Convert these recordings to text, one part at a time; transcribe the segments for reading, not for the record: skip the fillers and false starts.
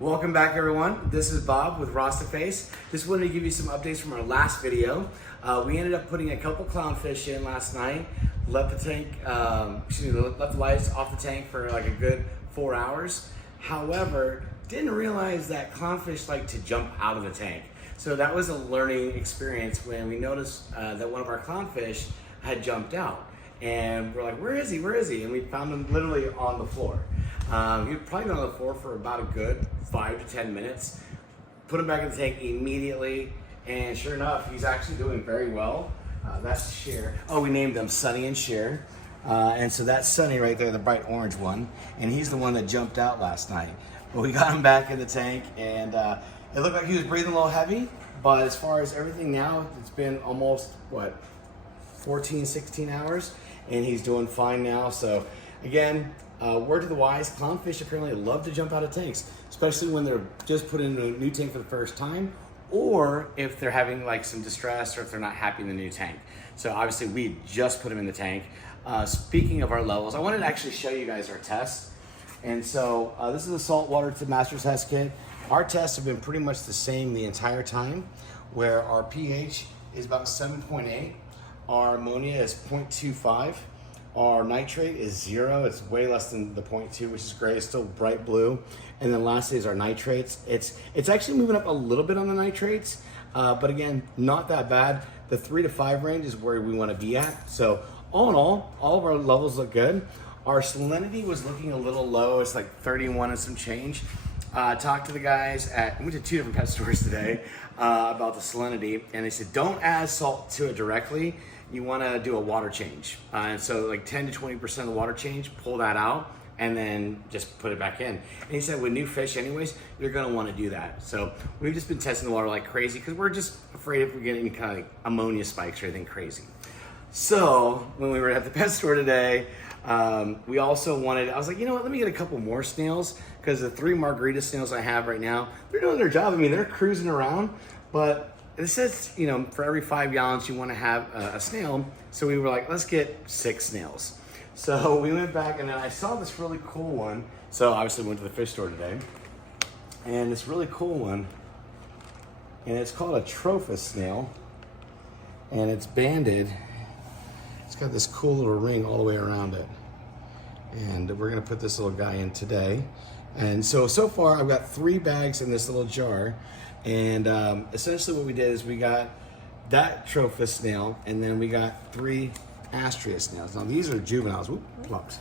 Welcome back, everyone. This is Bob with Rostaface. Just wanted to give you some updates from our last video. We ended up putting a couple clownfish in last night. Let the lights off the tank for like a good 4 hours. However, didn't realize that clownfish like to jump out of the tank. So that was a learning experience when we noticed that one of our clownfish had jumped out. And we're like, where is he? Where is he? And we found him literally on the floor. He was probably been on the floor for about a good 5 to 10 minutes. Put him back in the tank immediately, and sure enough, he's actually doing very well. That's Cher. Oh, we named them Sunny and Cher. And so that's Sunny right there, the bright orange one, and he's the one that jumped out last night. But we got him back in the tank, and it looked like he was breathing a little heavy, but as far as everything now, it's been almost, 14, 16 hours, and he's doing fine now. So again, word to the wise, clownfish apparently love to jump out of tanks, especially when they're just put into a new tank for the first time, or if they're having like some distress or if they're not happy in the new tank. So obviously we just put them in the tank. Speaking of our levels, I wanted to actually show you guys our tests. And so this is a saltwater to master test kit. Our tests have been pretty much the same the entire time, where our pH is about 7.8, our ammonia is 0.25, our nitrate is 0. It's way less than the 0.2, which is great. It's still bright blue. And then lastly is our nitrates. It's actually moving up a little bit on the nitrates, but again, not that bad. The 3 to 5 range is where we want to be at. So all in all of our levels look good. Our salinity was looking a little low. It's like 31 and some change. Talked to the guys we went to 2 different pet stores today about the salinity, and they said don't add salt to it directly. You want to do a water change. And so like 10 to 20% of the water change, pull that out and then just put it back in. And he said with new fish anyways, you're gonna want to do that. So we've just been testing the water like crazy because we're just afraid if we get any kind of like ammonia spikes or anything crazy. So when we were at the pet store today, we also I was like, you know what, let me get a couple more snails, because the 3 margarita snails I have right now, they're doing their job. I mean, they're cruising around, but it says, for every 5 gallons you want to have a snail. So we were like, let's get 6 snails. So we went back, and then I saw this really cool one. So obviously went to the fish store today, and this really cool one, and it's called a Trophus snail, and it's banded. It's got this cool little ring all the way around it. And we're gonna put this little guy in today. And so far I've got 3 bags in this little jar. And essentially what we did is we got that Trophus snail, and then we got 3 Astrea snails. Now these are juveniles, plucked.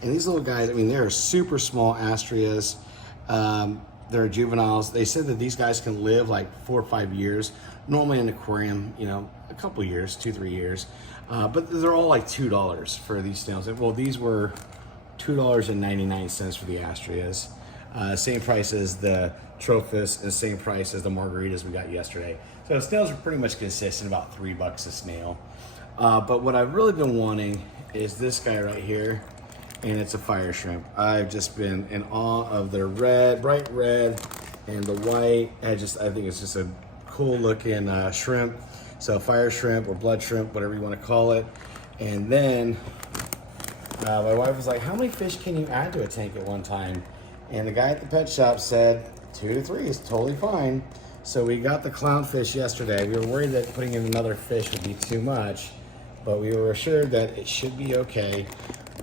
And these little guys, I mean, they're super small Astreas. They're juveniles. They said that these guys can live like 4 or 5 years. Normally in an aquarium, a couple years, 2-3 years. But they're all like $2 for these snails. Well, these were $2.99 for the Astreas. Same price as the Trophus, and same price as the margaritas we got yesterday. So the snails are pretty much consistent, about $3 a snail. But what I've really been wanting is this guy right here, and it's a fire shrimp. I've just been in awe of the red, bright red, and the white. I think it's just a cool looking shrimp. So fire shrimp or blood shrimp, whatever you want to call it. And then my wife was like, how many fish can you add to a tank at one time? And the guy at the pet shop said 2 to 3 is totally fine. So we got the clownfish yesterday. We were worried that putting in another fish would be too much, but we were assured that it should be okay.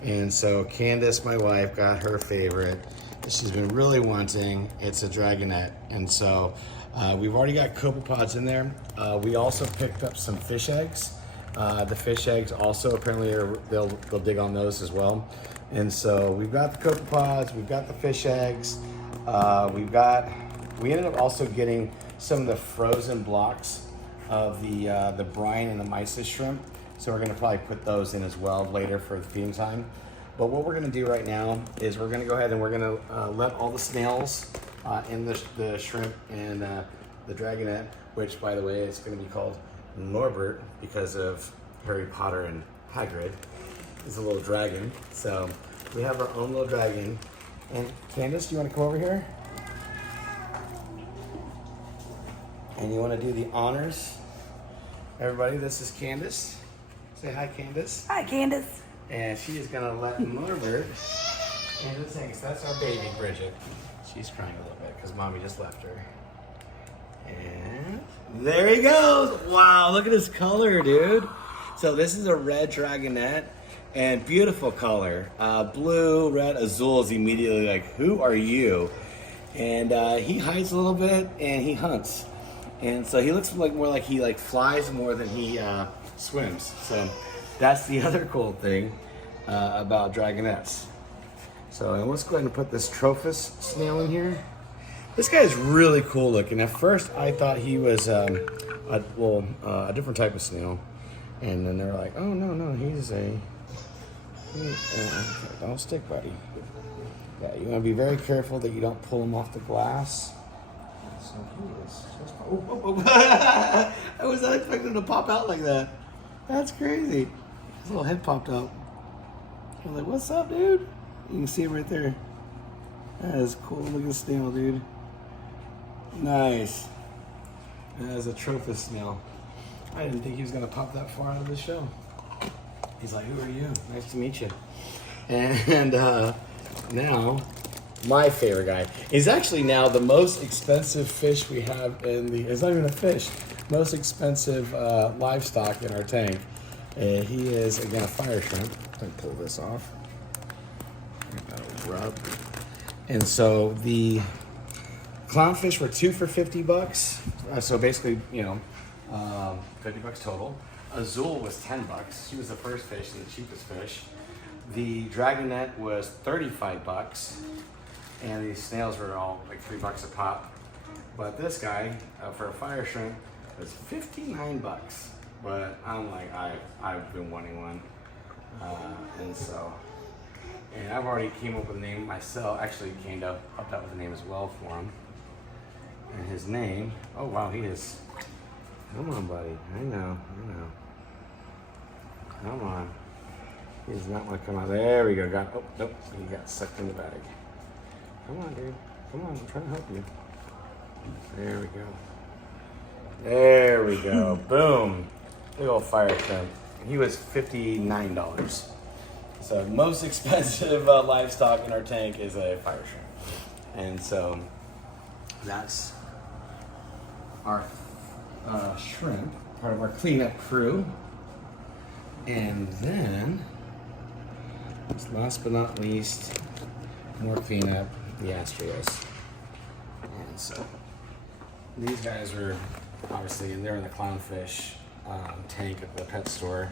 And so Candace, my wife, got her favorite that she's been really wanting. It's a dragonet. And so we've already got copepods in there. We also picked up some fish eggs. The fish eggs also apparently they'll dig on those as well. And so we've got the copepods, we've got the fish eggs, we ended up also getting some of the frozen blocks of the brine and the mysis shrimp. So we're gonna probably put those in as well later for the feeding time. But what we're gonna do right now is we're gonna go ahead and we're gonna let all the snails in the shrimp and the dragonet, which by the way is gonna be called Norbert because of Harry Potter and Hagrid. Is a little dragon. So we have our own little dragon. And Candace, do you want to come over here? And you want to do the honors? Everybody, this is Candace. Say hi, Candace. Hi, Candace. And she is going to let Norbert into the tank. So that's our baby, Bridget. She's crying a little bit because mommy just left her. And there he goes. Wow, look at his color, dude. So this is a red dragonette and beautiful color. Blue, red, azul is immediately like, who are you? And he hides a little bit and he hunts. And so he looks like more like he like flies more than he swims. So that's the other cool thing about dragonettes. So let's go ahead and put this Trophus snail in here. This guy is really cool looking. At first, I thought he was a different type of snail, and then they're like, "Oh no, he's don't stick, buddy." Yeah, you want to be very careful that you don't pull him off the glass. So he is. I was not expecting him to pop out like that. That's crazy. His little head popped out. I was like, "What's up, dude?" You can see it right there. That is cool. Look at the snail, dude. Nice. That is a Trophus snail. I didn't think he was gonna pop that far out of the show. He's like, "Who are you? Nice to meet you." And now, my favorite guy. He's actually now the most expensive fish we have in the. It's not even a fish. Most expensive livestock in our tank. He is again a fire shrimp. Let me pull this off. That'll rub. And so the clownfish were 2 for $50. So basically, you know, $50 total. Azul was $10. She was the first fish and the cheapest fish. The dragonette was $35, and these snails were all like $3 a pop. But this guy for a fire shrimp was $59. But I'm like, I've been wanting one, and I've already came up with a name myself. Actually, popped out with a name as well for him. And his name, oh wow, he is. Come on, buddy. I know. Come on. He does not want to come out. There we go. Oh, nope. He got sucked in the bag. Come on, dude. Come on. I'm trying to help you. There we go. There we go. Boom. Big old fire shrimp. He was $59. So most expensive livestock in our tank is a fire shrimp. And so that's our shrimp, part of our cleanup crew. And then, last but not least, more cleanup, the Astrias. And so these guys were obviously, they're in the clownfish tank at the pet store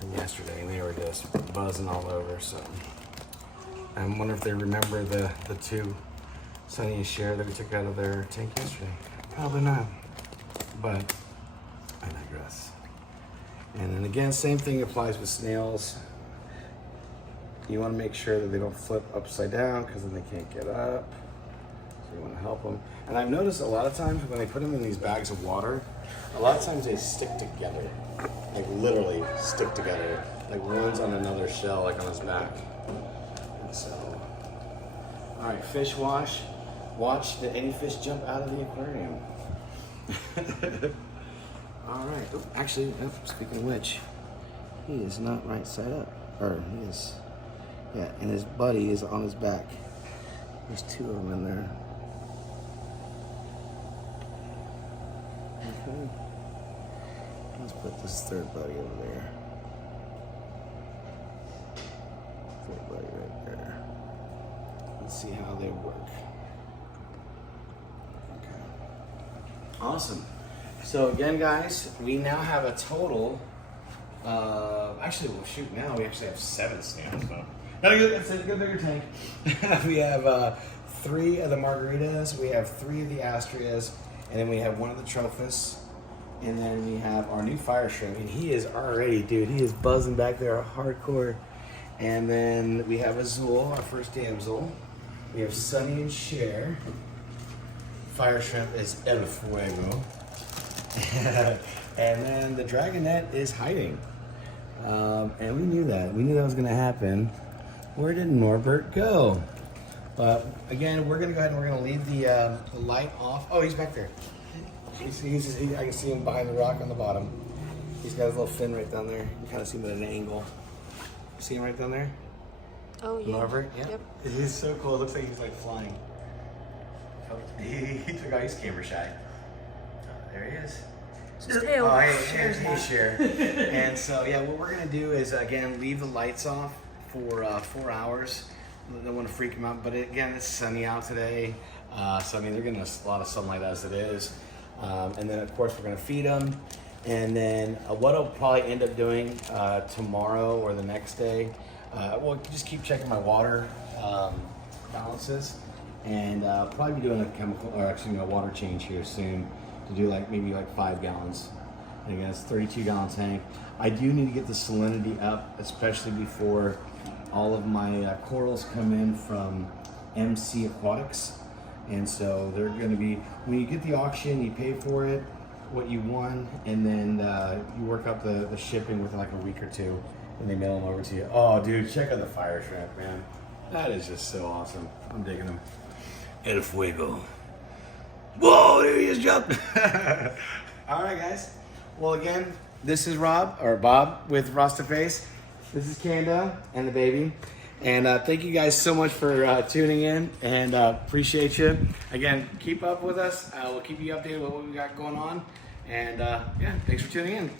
from yesterday, and they were just buzzing all over. So I wonder if they remember the two Sunny and Cher that we took out of their tank yesterday. Probably not, but I digress. And then again, same thing applies with snails. You want to make sure that they don't flip upside down because then they can't get up. So you want to help them. And I've noticed a lot of times when they put them in these bags of water, a lot of times they stick together. Like literally stick together. Like one's on another shell, like on his back. And so, all right, fish wash. Watch that any fish jump out of the aquarium. All right. Oh, actually, speaking of which, he is not right side up. Or he is, yeah, and his buddy is on his back. There's two of them in there. Okay. Let's put this third buddy over there. Third buddy right there. Let's see how they work. Okay. Awesome. So again, guys, we now have a total of, actually, well, shoot, now we actually have 7 snails. So gotta get a bigger tank. We have 3 of the margaritas, we have 3 of the Astrias, and then we have 1 of the Trophus, and then we have our new fire shrimp, and he is already, dude, he is buzzing back there hardcore. And then we have Azul, our first damsel. We have Sunny and Cher. Fire shrimp is El Fuego. And then the dragonette is hiding. And we knew that. We knew that was going to happen. Where did Norbert go? But again, we're going to go ahead and we're going to leave the light off. Oh, he's back there. I can see him behind the rock on the bottom. He's got his little fin right down there. You can kind of see him at an angle. See him right down there? Oh, yeah. Norbert? Yeah. Yep. He's so cool. It looks like he's like flying. He took out his camera shy. There he is. Tail. Oh, hey, Cher. And so, yeah, what we're gonna do is again leave the lights off for 4 hours. Don't want to freak them out, but again, it's sunny out today, so I mean they're getting a lot of sunlight as it is. And then of course we're gonna feed them, and then what I'll probably end up doing tomorrow or the next day, well, just keep checking my water balances, and probably be doing a chemical, or actually a water change here soon to do maybe 5 gallons. And again, it's a 32-gallon tank. I do need to get the salinity up, especially before all of my corals come in from MC Aquatics. And so they're gonna be, when you get the auction, you pay for it, what you won, and then you work up the shipping within a week or two, and they mail them over to you. Oh, dude, check out the fire shrimp, man. That is just so awesome. I'm digging them. El fuego. Whoa, there he is, jumping. All right, guys. Well, again, this is Bob with Rostaface. This is Kanda and the baby. And thank you guys so much for tuning in, and appreciate you. Again, keep up with us. We'll keep you updated with what we got going on. And yeah, thanks for tuning in.